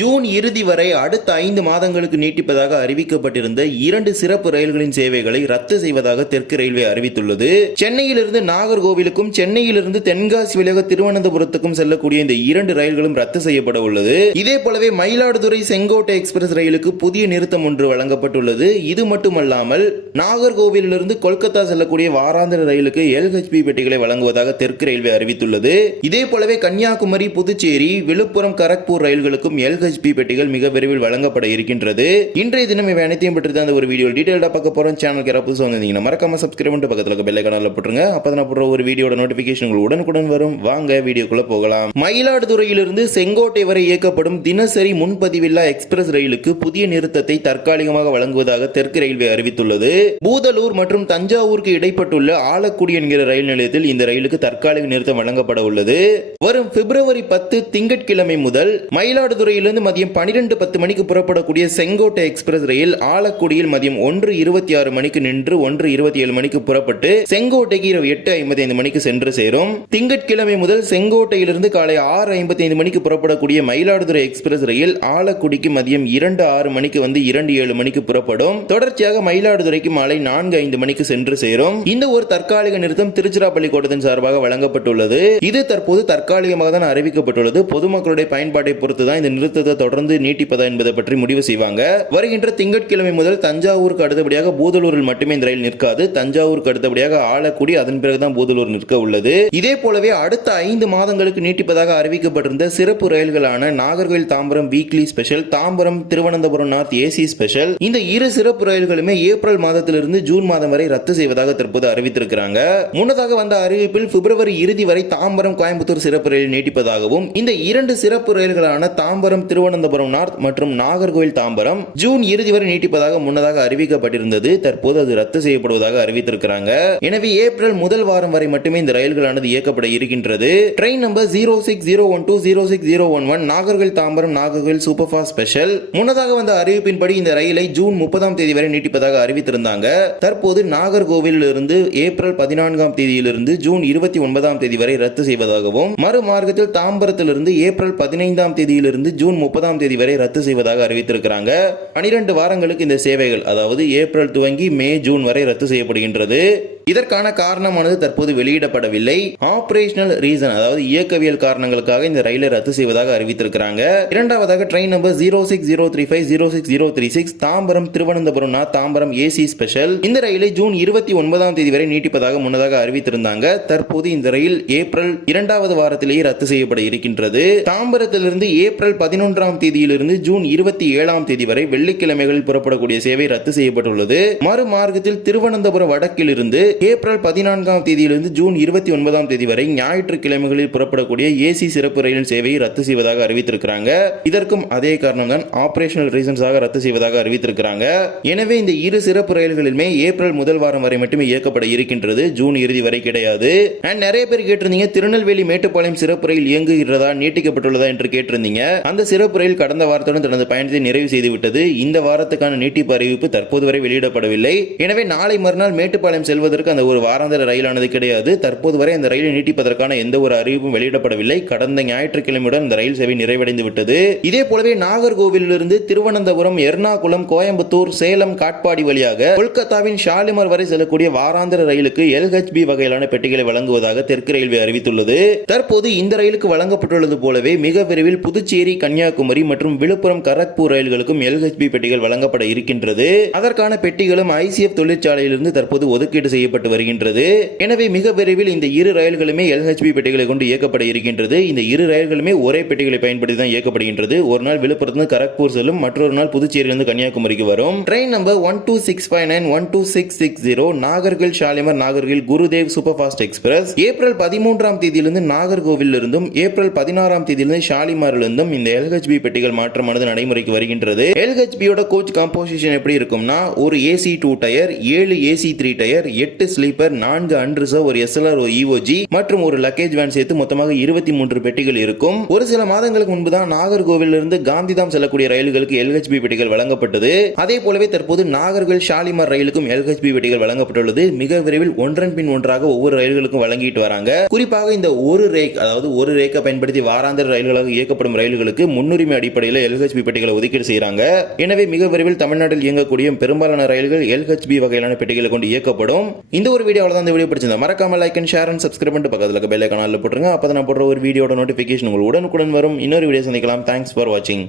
June இறுதி வரை அடுத்த 5 மாதங்களுக்கு நீட்டிப்பதாக அறிவிக்கப்பட்டிருந்த 2 சிறப்பு ரயில்களின் சேவைகளை ரத்து செய்வதாக தெற்கு ரயில்வே அறிவித்துள்ளது. சென்னையிலிருந்து நாகர்கோவிலுக்கும் சென்னையிலிருந்து தென்காசி வழியாக திருவனந்தபுரத்துக்கும் செல்லக்கூடிய இந்த 2 ரயில்களும் ரத்து செய்யப்பட உள்ளது. இதே போலவே மயிலாடுதுறை செங்கோட்டை எக்ஸ்பிரஸ் ரயிலுக்கு புதிய நிறுத்தம் ஒன்று வழங்கப்பட்டுள்ளது. இது மட்டுமல்லாமல் நாகர்கோவிலிருந்து கொல்கத்தா செல்லக்கூடிய வாராந்திர ரயிலுக்கு LHB பெட்டிகளை வழங்குவதாக தெற்கு ரயில்வே அறிவித்துள்ளது. இதே போலவே கன்னியாகுமரி, புதுச்சேரி, விழுப்புரம், கரக்பூர் ரயில்களுக்கும் LHB பெட்டிகள் மிக விரைவில் வழங்கப்பட இருக்கின்றது. இன்றைய தினம் இவை அனைத்தையும் பற்றி தான் ஒரு வீடியோ டீடைலா பார்க்க போறோம். சேனலுக்கு யாராவது புதுசா வந்தீங்கன்னா மறக்காம சப்ஸ்கிரைப் பண்ணிட்டு பக்கத்துல இருக்க பெல் ஐகானை போட்டுருங்க. அப்பதான் நான் போடுற ஒரு வீடியோட நோட்டிபிகேஷன் உடனுக்குடன் வரும். வாங்க வீடியோக்குள்ள போகலாம். மயிலாடுதுறையிலிருந்து செங்கோட்டை வரை இயக்கப்படும் தினசரி முன்பதிவில்லா எக்ஸ்பிரஸ் ரயிலுக்கு புதிய நிறுத்தத்தை தற்காலிகமாக வழங்குவதாக தெற்கு ரயில்வே அறிவித்துள்ளது. பூதலூர் மற்றும் தஞ்சாவூருக்கு இடைப்பட்டுள்ள ஆலக்குடி என்கிற ரயில் நிலையத்தில் இந்த ரயிலுக்கு தற்காலிக நிறுத்தம் வழங்கப்பட உள்ளது. வரும் பிப்ரவரி 10 திங்கட்கிழமை முதல் மயிலாடுதுறையில் மதியம் 12:10 மணிக்கு புறப்படக்கூடிய செங்கோட்டை எக்ஸ்பிரஸ் ரயில் ஆலக்குடியில் மதியம் 1:26 மணிக்கு நின்று 1:27 மணிக்கு புறப்பட்டு செங்கோட்டைக்கு இரவு 8:55 மணிக்கு சென்று சேரும். திங்கட்கிழமை முதல் செங்கோட்டையிலிருந்து காலை 6:55 மணிக்கு புறப்படக்கூடிய மயிலாடுதுறை எக்ஸ்பிரஸ் ரயில் ஆலக்குடிக்கு மதியம் 2:06 மணிக்கு வந்து 2:07 மணிக்கு புறப்படும். தொடர்ச்சியாக மயிலாடுதுறைக்கு மாலை 4:05 மணிக்கு சென்று சேரும். இந்த ஒரு தற்காலிக நிறுத்தம் திருச்சிராப்பள்ளி கோட்டத்தின் சார்பாக வழங்கப்பட்டுள்ளது. இது தற்போது தற்காலிகமாக தான் அறிவிக்கப்பட்டுள்ளது. பொதுமக்களுடைய பயன்பாட்டை பொறுத்து தான் இந்த நிறுத்தத்தை தொடர்ந்து நீட்டிப்பதா என்பதை பற்றி முடிவு செய்வாங்க. வருகின்ற திங்கட்கிழமை முதல் தஞ்சாவூருக்கு அடுத்தபடியாக பூதலூரில் மட்டுமே இந்த ரயில் நிற்காது. தஞ்சாவூருக்கு அடுத்தபடியாக ஆலக்குடி, அதன் பிறகுதான் பூதலூர் நிற்க உள்ளது. இதே போலவே அடுத்த 5 மாதங்களுக்கு நீட்டிப்பதாக அறிவிக்கப்பட்டிருந்த சிறப்பு ரயில்களான Nagercoil Tambaram weekly special, Tambaram Thiruvananthapuram north AC special, இந்த 2 சிறப்பு ரயில்களுமே ஏப்ரல் மாதத்திலிருந்து ஜூன் மாதம் வரை ரத்து செய்வதாக தற்போது அறிவித்திருக்கிறாங்க. முன்னதாக வந்த அறிவிப்பில் பிப்ரவரி இறுதி வரை தாம்பரம் கோயம்புத்தூர் சிறப்பு ரயில் நீட்டிப்பதாகவும், இந்த 2 சிறப்பு ரயில்களான தாம்பரம் திருவனந்தபுரம் நார்த் மற்றும் நாகர்கோவில் தாம்பரம் ஜூன் இறுதி வரை நீட்டிப்பதாக முன்னதாக அறிவிக்கப்பட்டிருந்தது. தற்போது அது ரத்து செய்யப்படுவதாக அறிவித்திருக்கிறாங்க. எனவே ஏப்ரல் முதல் வாரம் வரை மட்டுமே இந்த ரயில்களானது இயக்கப்பட இருக்கின்றது. Train number 06012 06011 Nagercoil Tambaram Nagercoil super fast special. முன்னதாக வந்த அறிவிப்பின்படி இந்த ரயிலை ஜூன் 30ஆம் தேதி வரை நீட்டிப்பதாக அறிவித்திருந்தாங்க. தற்போது நாகர்கோவில் இருந்து ஏப்ரல் 14ஆம் தேதியிலிருந்து ஜூன் 29ஆம் தேதி வரை ரத்து செய்வதாகவும், மறுமார்க்கத்தில் தாம்பரத்திலிருந்து ஏப்ரல் 15ஆம் தேதியிலிருந்து ஜூன் 30ஆம் தேதி வரை ரத்து செய்வதாக அறிவித்திருக்கிறாங்க. 12 வாரங்களுக்கு இந்த சேவைகள், அதாவது ஏப்ரல் துவங்கி மே, ஜூன் வரை ரத்து செய்யப்படுகின்றது. இதற்கான காரணமானது தற்போது வெளியிடப்படவில்லை. ஆபரேஷனல் ரீசன், அதாவது இயக்கவியல் காரணங்களுக்காக இந்த ரயிலை ரத்து செய்வதாக அறிவித்திருக்கிறாங்க. இரண்டாவதாக train number 06035 06036 Tambaram Thiruvananthapuram Tambaram AC special. இந்த ரயிலை ஜூன் 29ஆம் தேதி வரை நீட்டிப்பதாக முன்னதாக அறிவித்திருந்தாங்க. தற்போது இந்த ரயில் ஏப்ரல் 2வது வாரத்திலேயே ரத்து செய்யப்பட இருக்கின்றது. தாம்பரத்திலிருந்து ஏப்ரல் 11ஆம் தேதியிலிருந்து ஜூன் 27ஆம் தேதி வரை வெள்ளிக்கிழமைகளில் புறப்படக்கூடிய சேவை ரத்து செய்யப்பட்டுள்ளது. மறுமார்க்கத்தில் திருவனந்தபுரம் வடக்கில் இருந்து ஏப்ரல் 14ஆம் தேதியிலிருந்து ஜூன் 29ஆம் தேதி வரை ஞாயிற்றுக்கிழமைகளில் புறப்படக்கூடிய ஏசி சிறப்பு ரயில் சேவையை ரத்து செய்வதாக அறிவித்திருக்கிறாங்க. இதற்கும் அதே காரணம் தான், ஆபரேஷனல் ரீசன்ஸாக ரத்து செய்வதாக அறிவித்திருக்கிறாங்க. எனவே இந்த 2 சிறப்பு ரயில்களுமே ஏப்ரல் முதல் வாரம் வரை மட்டுமே இயக்கப்பட இருக்கின்றது. ஜூன் இறுதி வரை கிடையாது. நிறைய பேர் கேட்டிருந்தீங்க, திருநெல்வேலி மேட்டுப்பாளையம் சிறப்பு ரயில் இயங்குகிறதா, நீட்டிக்கப்பட்டுள்ளதா என்று கேட்டிருந்தீங்க. அந்த சிறப்பு ரயில் கடந்த வாரத்துடன் தனது பயணத்தை நிறைவு செய்துவிட்டது. இந்த வாரத்துக்கான நீட்டிப்பு அறிவிப்பு தற்போது வரை வெளியிடப்படவில்லை. எனவே நாளை மறுநாள் மேட்டுப்பாளையம் செல்வதற்கு அந்த ஒரு வாராந்திர ரயிலானது கிடையாது. தற்போது வரை அந்த ரயிலை நீட்டிப்பதற்கான எந்த ஒரு அறிவிப்பும் வெளியிடப்படவில்லை. கடந்த ஞாயிற்றுக்கிழமையுடன் இந்த ரயில் சேவை நிறைவடைந்து விட்டது. இதே போலவே நாகர்கோவிலிருந்து திருவனந்தபுரம், எர்ணாகுளம், கோயம்புத்தூர், சேலம், காட்பாடி வழியாக கொல்கத்தாவின் ஷாலிமார் வரை செல்லக்கூடிய வாராந்திர ரயிலுக்கு LHB வகையிலான பெட்டிகளை வழங்குவதாக தெற்கு ரயில்வே அறிவித்துள்ளது. தற்போது இந்த ரயிலுக்கு வழங்கப்பட்டுள்ளது போலவே மிக விரைவில் புதுச்சேரி, கன்னியாகுமரி மற்றும் விழுப்புரம், கரக்பூர் ரயில்களுக்கும் LHB பெட்டிகள் வழங்கப்பட இருக்கின்றது. அதற்கான பெட்டிகளும் ICF தொழிற்சாலையிலிருந்து தற்போது ஒதுக்கீடு செய்யப்பட்டு வருகின்றது. எனவே மிக விரைவில் இந்த 2 ரயில்களுமே LHB பெட்டிகளை கொண்டு இயக்கப்பட இருக்கின்றது. இந்த 2 ரயில்களுமே ஒரே பெட்டிகளை பயன்படுத்தி தான் இயக்கப்படுகின்றது. ஒரு நாள் விழுப்புரத்திலிருந்து கரக்பூர் செல்லும், மற்றொரு நாள் புதுச்சேரியிலிருந்து கன்னியாகுமரிக்கு வரும். Train number 12659 12660 Nagercoil Shalimar Nagercoil Gurudev super fast express April 13ஆம் தேதியிலிருந்து நாகர்கோவில் இருந்தும் ஏப்ரல் 16ஆம் தேதியிலிருந்து ஷாலிமாரிலிருந்தும் இந்த LHB பெட்டிகள் மாற்றமானது நடைமுறைக்கு வருகின்றது. LHB யோட கோச் காம்போசிஷன் எப்படி இருக்கும்னா, ஒரு AC 2 tier, 7 AC 3 tier, 8 8 sleeper, 4 unreserved, ஒரு SLR, ஒரு EOG மற்றும் ஒரு லக்கேஜ் வேன் சேர்த்து மொத்தமாக 23 பெட்டிகள் இருக்கும். ஒரு சில மாதங்களுக்கு முன்பு தான் நாகர்கோவிலிருந்து காந்திதாம் செல்லக்கூடிய ரயில்களுக்கு LHB பெட்டிகள் வழங்கப்பட்டது. அதே போலவே தற்போது நாகர்கோவில் ஷாலிமார் ரயிலுக்கும் LHB பெட்டிகள் வழங்கப்பட்டுள்ளது. மிக விரைவில் ஒன்றன் பின் ஒன்றாக ஒவ்வொரு ரயில்களுக்கும் வழங்கிட்டு வராங்க. குறிப்பாக இந்த ஒரு ரேக், அதாவது ஒரு ரேக்கை பயன்படுத்தி வாராந்திர ரயில்களாக இயக்கப்படும் ரயில்களுக்கு முன்னுரிமை அடிப்படையில் LHB பெட்டிகளை ஒதுக்கீடு செய்யறாங்க. எனவே மிக விரைவில் தமிழ்நாட்டில் இயங்கக்கூடிய பெரும்பாலான ரயில்கள் LHB வகையிலான பெட்டிகளை கொண்டு இயக்கப்படும். இந்த ஒரு வீடியோவில் தான் இந்த வீடியோ பிடிச்சிருந்தா மறக்காம like and share and subscribe பண்ணிட்டு பக்கத்துல இருக்க பெல் ஐகானை போட்டுருங்க. அப்பதான் நான் போடுற ஒரு வீடியோட நோட்டிபிகேஷன் உங்களுக்கு உடனுக்குடன் வரும். இன்னொரு வீடியோ சந்திக்கலாம். தேங்க்ஸ் ஃபார் வாட்சிங்.